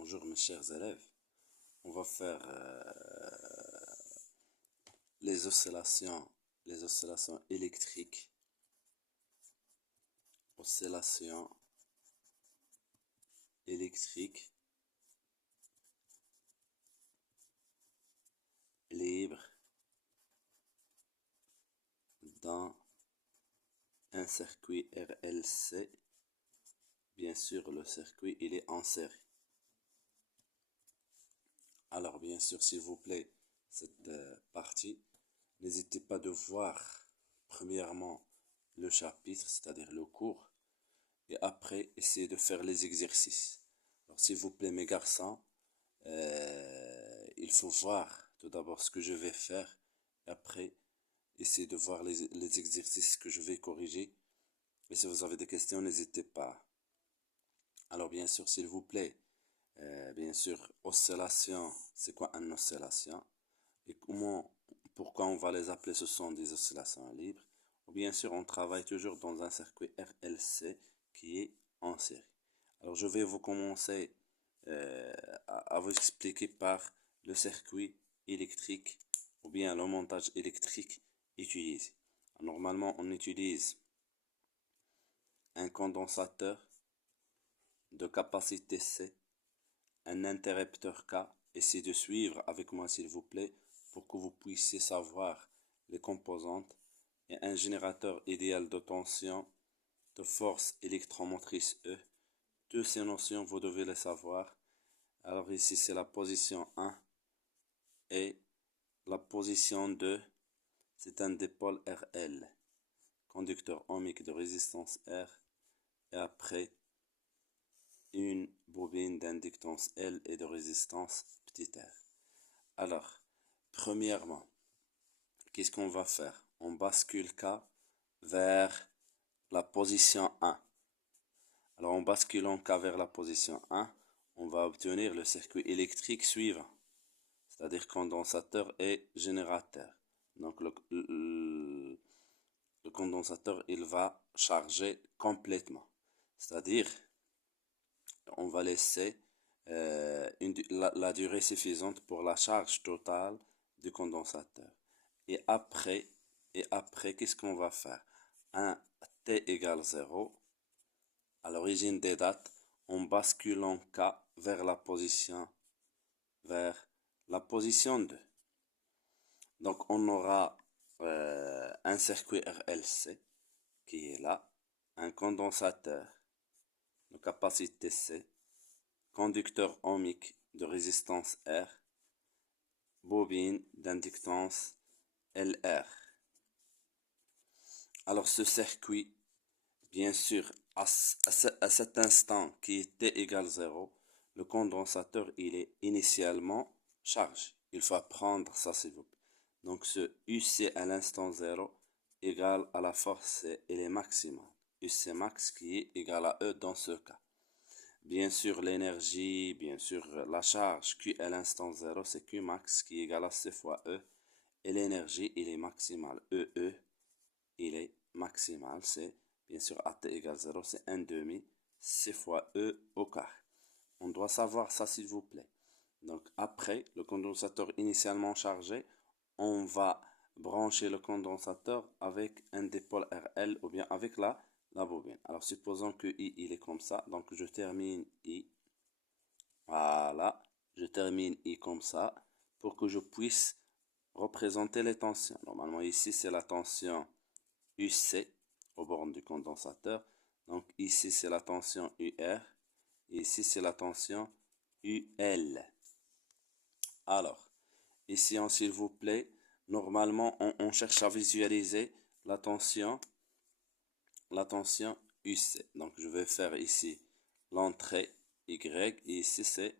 Bonjour mes chers élèves, on va faire les oscillations électriques, oscillations électriques libres dans un circuit RLC. Bien sûr, le circuit il est en série. Alors bien sûr, s'il vous plaît, cette partie, n'hésitez pas de voir premièrement le chapitre, c'est-à-dire le cours, et après essayez de faire les exercices. Alors s'il vous plaît mes garçons, il faut voir tout d'abord ce que je vais faire, et après essayez de voir les exercices que je vais corriger. Et si vous avez des questions, n'hésitez pas. Alors bien sûr, s'il vous plaît, bien sûr, oscillation, c'est quoi une oscillation? Et pourquoi on va les appeler, ce sont des oscillations libres. Ou bien sûr, on travaille toujours dans un circuit RLC qui est en série. Alors je vais vous commencer à vous expliquer par le circuit électrique ou bien le montage électrique utilisé. Normalement, on utilise un condensateur de capacité C, un interrupteur K. Essayez de suivre avec moi s'il vous plaît pour que vous puissiez savoir les composantes, et un générateur idéal de tension, de force électromotrice E. Toutes ces notions vous devez les savoir. Alors ici c'est la position 1 et la position 2, c'est un dipôle RL, conducteur ohmique de résistance R, et après une bobine d'inductance L et de résistance petit r. Alors, premièrement, qu'est-ce qu'on va faire? On bascule K vers la position 1. Alors, en basculant K vers la position 1, on va obtenir le circuit électrique suivant, c'est-à-dire condensateur et générateur. Donc, le condensateur, il va charger complètement. C'est-à-dire, on va laisser la durée suffisante pour la charge totale du condensateur. Et après, qu'est-ce qu'on va faire? Un t égale 0, à l'origine des dates, en basculant K vers la position 2. Donc on aura un circuit RLC qui est là, un condensateur de capacité C, conducteur ohmique de résistance R, bobine d'inductance LR. Alors ce circuit, bien sûr, à cet instant qui est T égale 0, le condensateur il est initialement chargé. Il faut prendre ça s'il vous plaît. Donc ce UC à l'instant 0 égale à la force C, elle est maximale. UC max qui est égal à E dans ce cas. Bien sûr l'énergie, bien sûr la charge Q à l'instant 0, c'est Q max qui est égal à C fois E. Et l'énergie, il est maximale. EE, il est maximal. C'est bien sûr AT égale 0, c'est 1 demi C fois E au carré. On doit savoir ça s'il vous plaît. Donc après le condensateur initialement chargé, on va brancher le condensateur avec un dipôle RL ou bien avec la bobine. Alors supposons que I il est comme ça, donc je termine I. Voilà, je termine I comme ça pour que je puisse représenter les tensions. Normalement ici c'est la tension UC au bornes du condensateur. Donc ici c'est la tension UR. Et ici c'est la tension UL. Alors, ici s'il vous plaît, normalement on cherche à visualiser la tension UC. Donc je vais faire ici l'entrée Y et ici c'est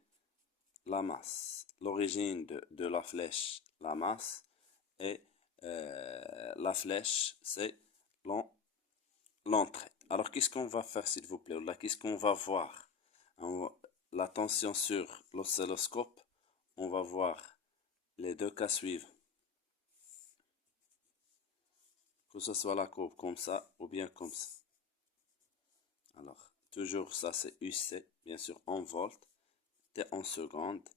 la masse. L'origine de la flèche, la masse, et la flèche c'est l'entrée. Alors qu'est-ce qu'on va faire s'il vous plaît? Là, qu'est-ce qu'on va voir? La tension sur l'oscilloscope, on va voir les deux cas suivants. Que ce soit la courbe comme ça ou bien comme ça. Alors, toujours ça c'est UC, bien sûr en volts. T en seconde,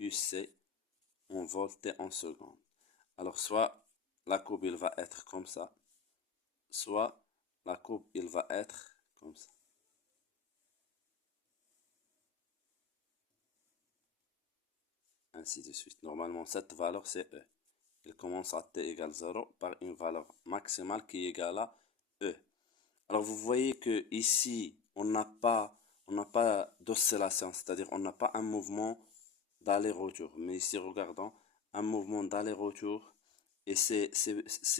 UC en volt T en seconde. Alors, soit la courbe, il va être comme ça, soit la courbe, il va être comme ça. Ainsi de suite. Normalement, cette valeur, c'est E. Il commence à t égale 0 par une valeur maximale qui est égale à E. Alors, vous voyez que ici, on n'a pas d'oscillation, c'est-à-dire on n'a pas un mouvement d'aller-retour. Mais ici, regardons, un mouvement d'aller-retour. Et ces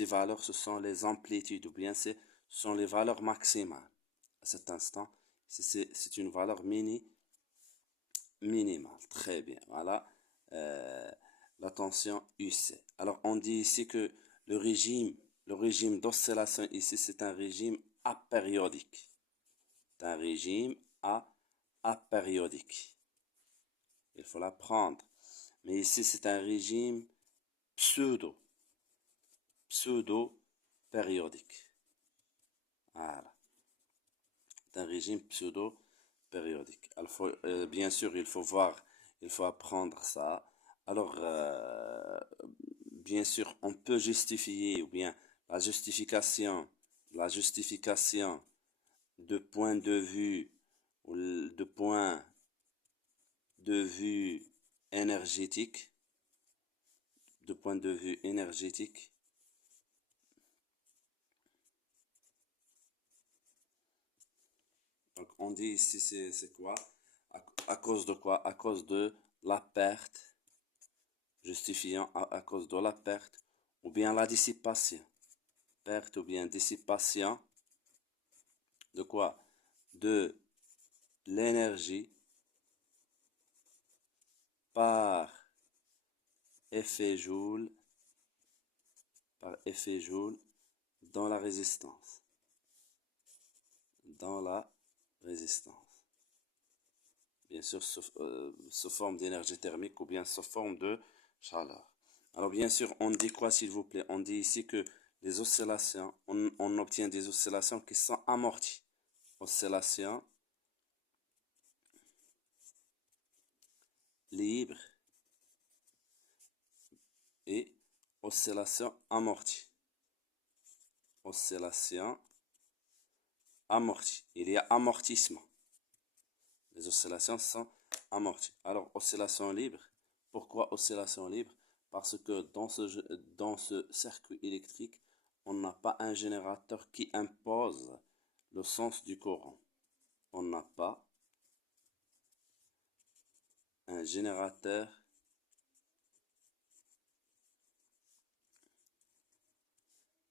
valeurs, ce sont les amplitudes, ou bien ce sont les valeurs maximales. À cet instant, c'est une valeur minimale. Très bien, voilà. La tension UC. Alors, on dit ici que le régime d'oscillation ici, c'est un régime apériodique. C'est un régime apériodique. Il faut l'apprendre. Mais ici, c'est un régime pseudo-périodique. Voilà. C'est un régime pseudo-périodique. Bien sûr, il faut apprendre ça. Alors, bien sûr, on peut justifier, ou bien la justification de point de vue, ou de point de vue énergétique, de point de vue énergétique. Donc, on dit ici, c'est quoi? À cause de quoi? À cause de la perte, justifiant à cause de la perte, ou bien la dissipation. Perte ou bien dissipation de quoi? De l'énergie par effet Joule, dans la résistance. Dans la résistance. Bien sûr, sous forme d'énergie thermique ou bien sous forme de chaleur. Alors bien sûr, on dit quoi s'il vous plaît? On dit ici que les oscillations, on obtient des oscillations qui sont amorties. Oscillations libres et oscillations amorties. Oscillation amortie. Il y a amortissement. Les oscillations sont amorties. Alors, oscillation libre. Pourquoi oscillation libre? Parce que dans ce circuit électrique, on n'a pas un générateur qui impose le sens du courant. On n'a pas un générateur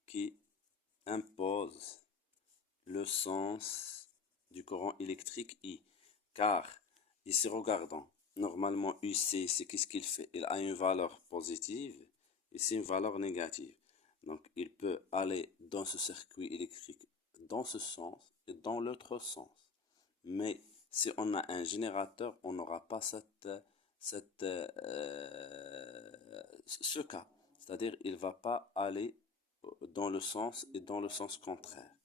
qui impose le sens du courant électrique I. Car, ici, regardons, normalement UC, c'est qu'est-ce qu'il fait? Il a une valeur positive, ici une valeur négative. Donc, il peut aller dans ce circuit électrique, dans ce sens et dans l'autre sens. Mais si on a un générateur, on n'aura pas ce cas. C'est-à-dire, il ne va pas aller dans le sens et dans le sens contraire.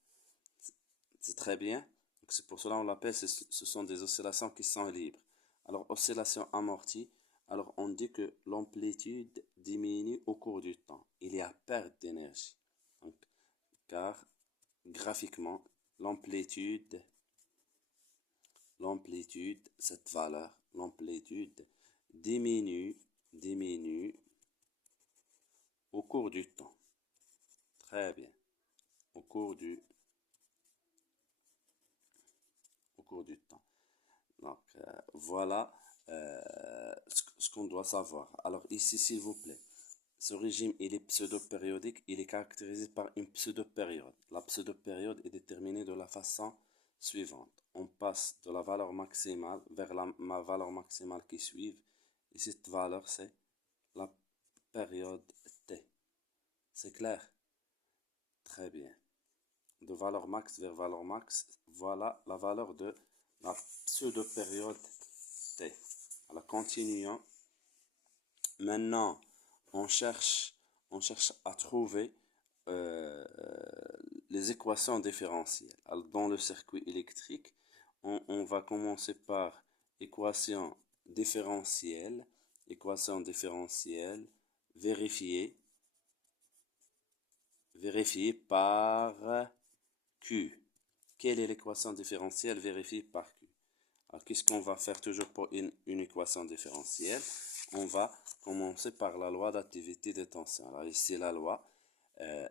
C'est très bien. C'est pour cela qu'on l'appelle, ce sont des oscillations qui sont libres. Alors, oscillation amortie, alors on dit que l'amplitude diminue au cours du temps. Il y a perte d'énergie. Car graphiquement, l'amplitude, cette valeur, l'amplitude diminue au cours du temps. Très bien. Au cours du temps. Donc, voilà ce qu'on doit savoir. Alors ici, s'il vous plaît, ce régime, il est pseudo-périodique, il est caractérisé par une pseudo-période. La pseudo-période est déterminée de la façon suivante. On passe de la valeur maximale vers ma valeur maximale qui suit. Et cette valeur, c'est la période T. C'est clair? Très bien. De valeur max vers valeur max, voilà la valeur de la pseudo-période T. Alors, continuons. Maintenant, on cherche à trouver les équations différentielles. Alors, dans le circuit électrique, on va commencer par équation différentielle, vérifiée par Q. Quelle est l'équation différentielle vérifiée par Q? Alors, qu'est-ce qu'on va faire toujours pour une équation différentielle? On va commencer par la loi d'activité de tension. Alors, ici, la loi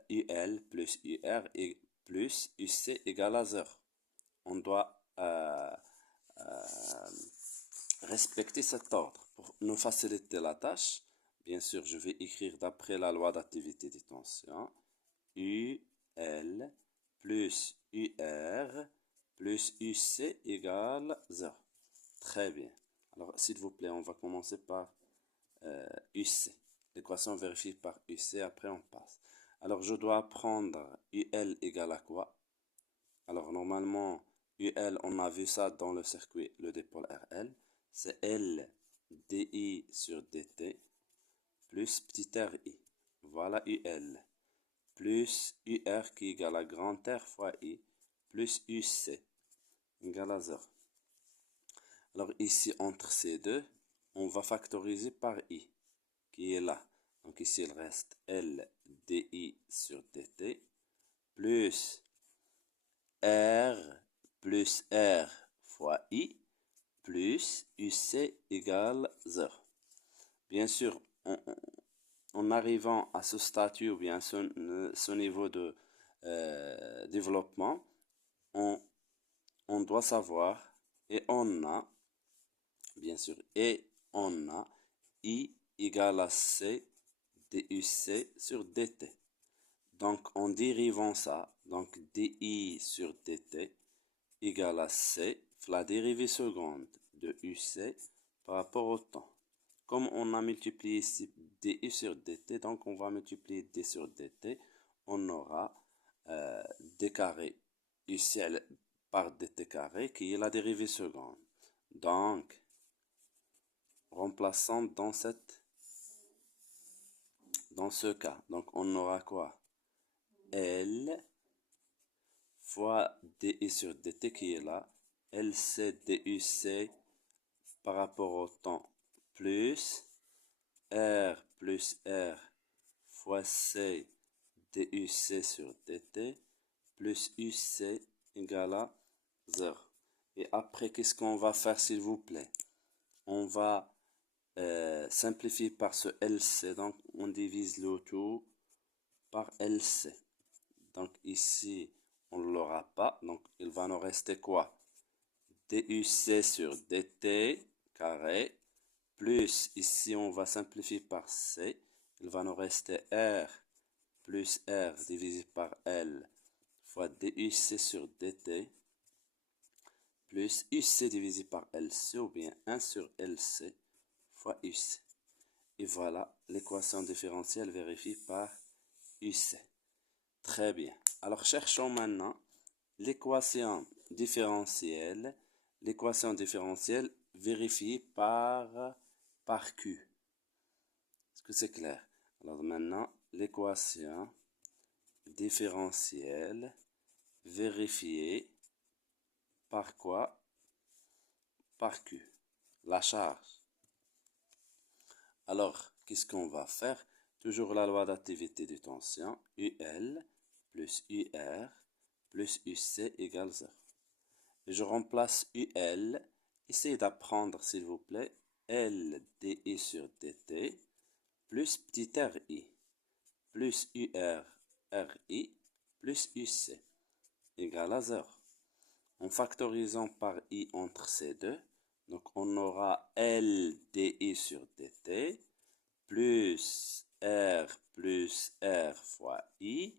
UL plus UR et plus UC égale à 0. On doit respecter cet ordre. Pour nous faciliter la tâche, bien sûr, je vais écrire d'après la loi d'activité de tension. UL plus UR plus UC égale 0. Très bien. Alors, s'il vous plaît, on va commencer par UC. L'équation vérifiée par UC, après on passe. Alors, je dois prendre UL égale à quoi? Alors, normalement, UL, on a vu ça dans le circuit, le dipôle RL. C'est L dI sur dt plus petit ri. Voilà UL. Plus UR qui est égal à grand R fois I plus UC égale à 0. Alors ici, entre ces deux, on va factoriser par I qui est là. Donc ici, il reste L dI sur dt plus R fois I plus UC égale 0. Bien sûr, en arrivant à ce statut ou bien ce niveau de développement, on doit savoir et on a, bien sûr, et on a I égale à C DUC sur DT. Donc, en dérivant ça, donc DI sur DT égale à C, la dérivée seconde de UC par rapport au temps. Comme on a multiplié ici DI sur DT, donc on va multiplier D sur DT, on aura D carré UC par dt carré qui est la dérivée seconde. Donc, remplaçant dans ce cas, donc on aura quoi? L fois DI sur dt qui est là, LC DUC par rapport au temps plus R fois C DUC sur dt plus UC égale à 0. Et après, qu'est-ce qu'on va faire, s'il vous plaît? On va simplifier par ce LC. Donc, on divise le tout par LC. Donc, ici, on ne l'aura pas. Donc, il va nous rester quoi? DUC sur DT carré. Plus, ici, on va simplifier par C. Il va nous rester R plus R divisé par L fois DUC sur DT plus UC divisé par LC ou bien 1 sur LC fois UC. Et voilà l'équation différentielle vérifiée par UC. Très bien. Alors cherchons maintenant l'équation différentielle vérifiée par Q. Est-ce que c'est clair? Alors maintenant, l'équation différentielle vérifiée par quoi? Par Q. La charge. Alors, qu'est-ce qu'on va faire? Toujours la loi d'activité de tension, UL plus UR plus UC égale 0. Et je remplace UL. Essayez d'apprendre, s'il vous plaît, L dI sur dt plus petit ri plus UR ri plus UC égale à 0. En factorisant par I entre ces deux, donc on aura L dI sur dt plus R fois I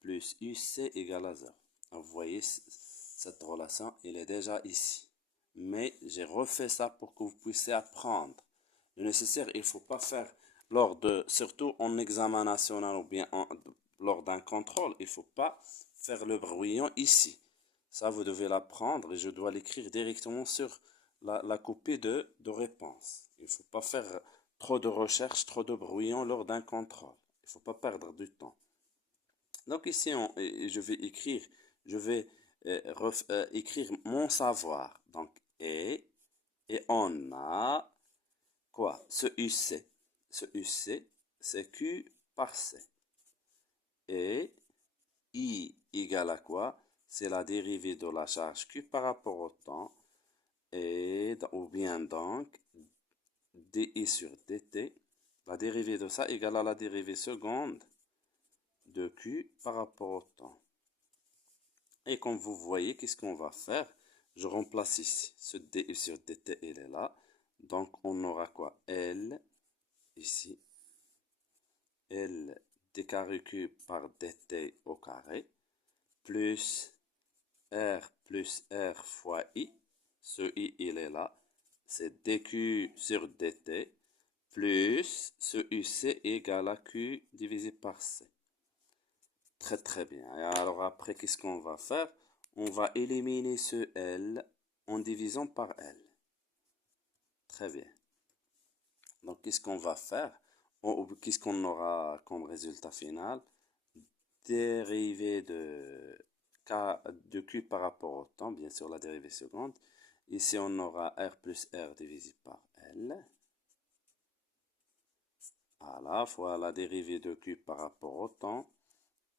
plus UC égale à 0. Alors, vous voyez, cette relation, elle est déjà ici. Mais j'ai refait ça pour que vous puissiez apprendre. Le nécessaire, il ne faut pas faire surtout en examen national ou bien lors d'un contrôle, il ne faut pas faire le brouillon ici. Ça, vous devez l'apprendre et je dois l'écrire directement sur la copie de réponse. Il ne faut pas faire trop de recherche, trop de brouillon lors d'un contrôle. Il ne faut pas perdre du temps. Donc ici, je vais écrire mon savoir. Donc, Et on a quoi? Ce UC. Ce UC, c'est Q par C. Et I égale à quoi? C'est la dérivée de la charge Q par rapport au temps. Ou bien donc, dI sur dt, la dérivée de ça égale à la dérivée seconde de Q par rapport au temps. Et comme vous voyez, qu'est-ce qu'on va faire? Je remplace ici. Ce dI sur dt, il est là. Donc, on aura quoi? L, ici. L d carré Q par dt au carré. Plus R fois I. Ce I, il est là. C'est dQ sur dt. Plus ce UC égale à Q divisé par C. Très très bien. Et alors après, qu'est-ce qu'on va faire? On va éliminer ce L en divisant par L. Très bien. Donc, qu'est-ce qu'on va faire? Qu'est-ce qu'on aura comme résultat final? Dérivée de Q par rapport au temps, bien sûr la dérivée seconde. Ici, on aura R plus R divisé par L. Voilà, fois la dérivée de Q par rapport au temps,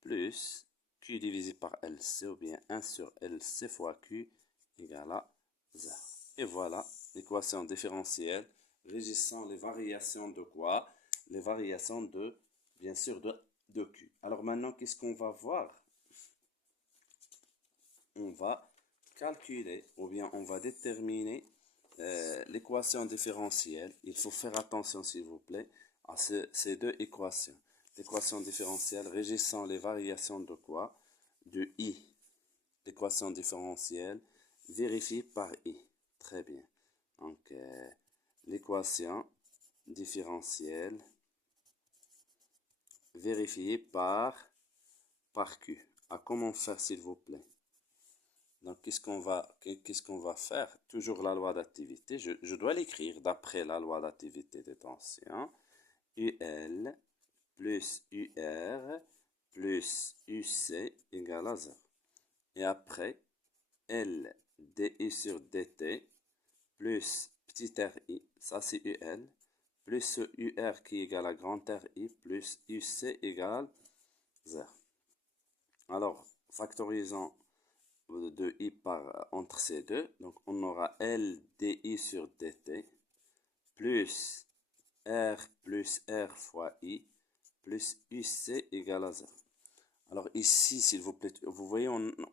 plus Q divisé par LC, ou bien 1 sur LC fois Q égale à 0. Et voilà l'équation différentielle régissant les variations de quoi? Les variations de, bien sûr, de Q. Alors maintenant, qu'est-ce qu'on va voir? On va calculer, ou bien on va déterminer l'équation différentielle. Il faut faire attention, s'il vous plaît, à ces deux équations. L'équation différentielle régissant les variations de quoi? De I. L'équation différentielle vérifiée par I. Très bien. Donc, l'équation différentielle vérifiée par Q. Comment faire, s'il vous plaît? Donc, qu'est-ce qu'on va faire? Toujours la loi d'activité. Je dois l'écrire d'après la loi d'activité des tensions. UL plus UR plus UC égale à 0. Et après, L dI sur dt plus petit RI, ça c'est UL, plus ce UR qui égale à grand RI plus UC égale 0. Alors, factorisons de I entre ces deux. Donc, on aura L dI sur dt plus R fois I plus UC égale à 0. Alors ici, s'il vous plaît, vous voyez,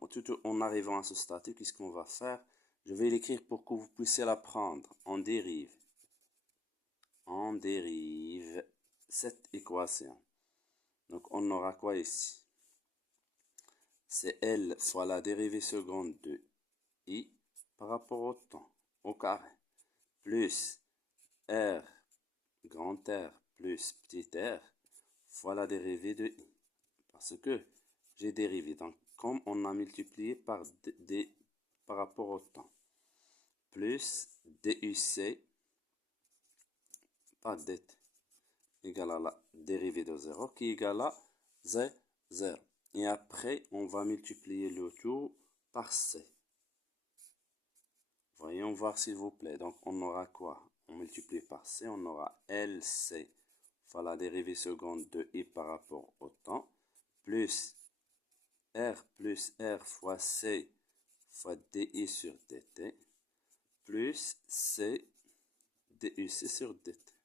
tout en arrivant à ce statut, qu'est-ce qu'on va faire? Je vais l'écrire pour que vous puissiez l'apprendre. On dérive cette équation. Donc, on aura quoi ici? C'est L fois la dérivée seconde de I par rapport au temps, au carré, plus R, grand R, plus petit r, fois la dérivée de I. Parce que j'ai dérivé. Donc, comme on a multiplié par D par rapport au temps, plus DUC par dt égale à la dérivée de 0 qui égale à 0. Et après, on va multiplier le tout par C. Voyons voir, s'il vous plaît. Donc, on aura quoi? On multiplie par C, on aura LC fois la dérivée seconde de I par rapport au temps, plus R fois C fois DI sur dt, plus C DUC sur dt.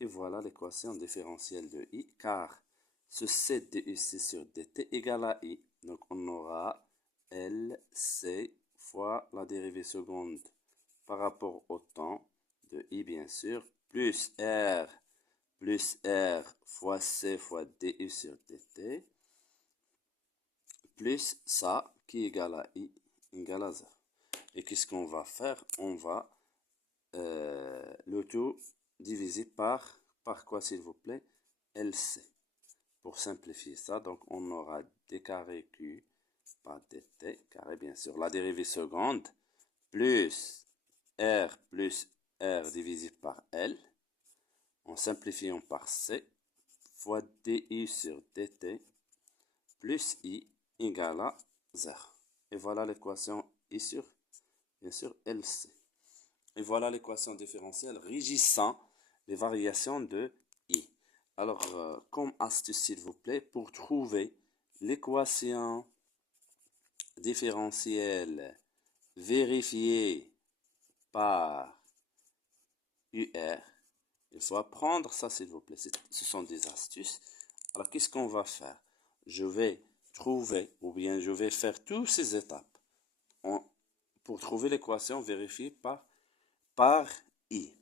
Et voilà l'équation différentielle de I, car ce C DUC sur dt égale à I. Donc, on aura LC fois la dérivée seconde par rapport au temps de I, bien sûr, plus R fois C fois DU sur dt, plus ça qui est égal à I égale à 0. Et qu'est-ce qu'on va faire? On va le tout diviser par quoi, s'il vous plaît? LC. Pour simplifier ça, donc on aura d carré Q par dt, carré bien sûr, la dérivée seconde, plus R divisé par L, en simplifiant par C, fois DI sur dt, plus I égale à 0. Et voilà l'équation I sur, bien sûr, LC. Et voilà l'équation différentielle régissant les variations de I. Alors, comme astuce, s'il vous plaît, pour trouver l'équation différentielle vérifiée par UR, il faut apprendre ça, s'il vous plaît. Ce sont des astuces. Alors, qu'est-ce qu'on va faire? Je vais trouver, ou bien je vais faire toutes ces étapes pour trouver l'équation vérifiée par I.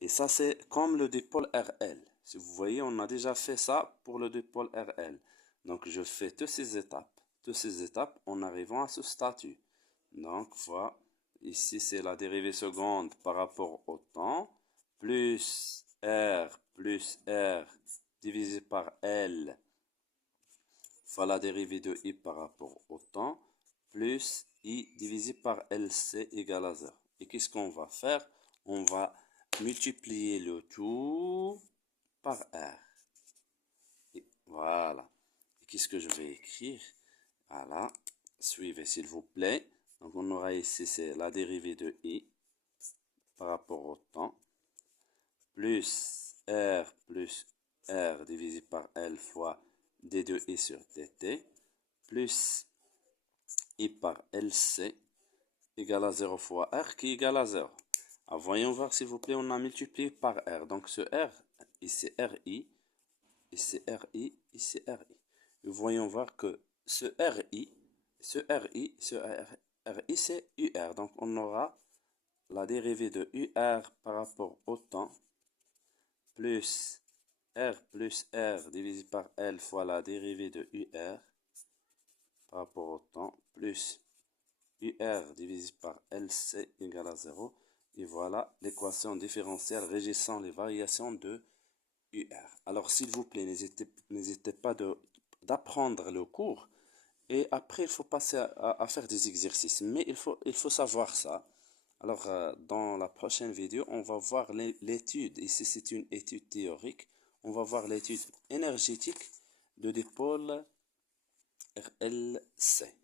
Et ça, c'est comme le dipôle RL. Si vous voyez, on a déjà fait ça pour le dipôle RL. Donc, je fais toutes ces étapes en arrivant à ce statut. Donc, voilà. Ici, c'est la dérivée seconde par rapport au temps, plus R divisé par L fois la dérivée de I par rapport au temps, plus I divisé par LC égale à 0. Et qu'est-ce qu'on va faire? On va multiplier le tout par R. Et voilà. Et qu'est-ce que je vais écrire? Voilà. Suivez s'il vous plaît. Donc on aura ici, c'est la dérivée de I par rapport au temps, plus R divisé par L fois D de I sur dt, plus I par LC égale à 0 fois R qui égale à 0. Alors, voyons voir s'il vous plaît, on a multiplié par R. Donc ce R, ici RI, ici RI, ici RI. Et voyons voir que ce RI, c'est UR. Donc on aura la dérivée de UR par rapport au temps, plus R divisé par L fois la dérivée de UR par rapport au temps, plus UR divisé par LC égale à 0. Et voilà l'équation différentielle régissant les variations de UR. Alors s'il vous plaît, n'hésitez pas d'apprendre le cours. Et après, il faut passer à faire des exercices. Mais il faut savoir ça. Alors, dans la prochaine vidéo, on va voir l'étude. Ici, c'est une étude théorique. On va voir l'étude énergétique de dipôle RLC.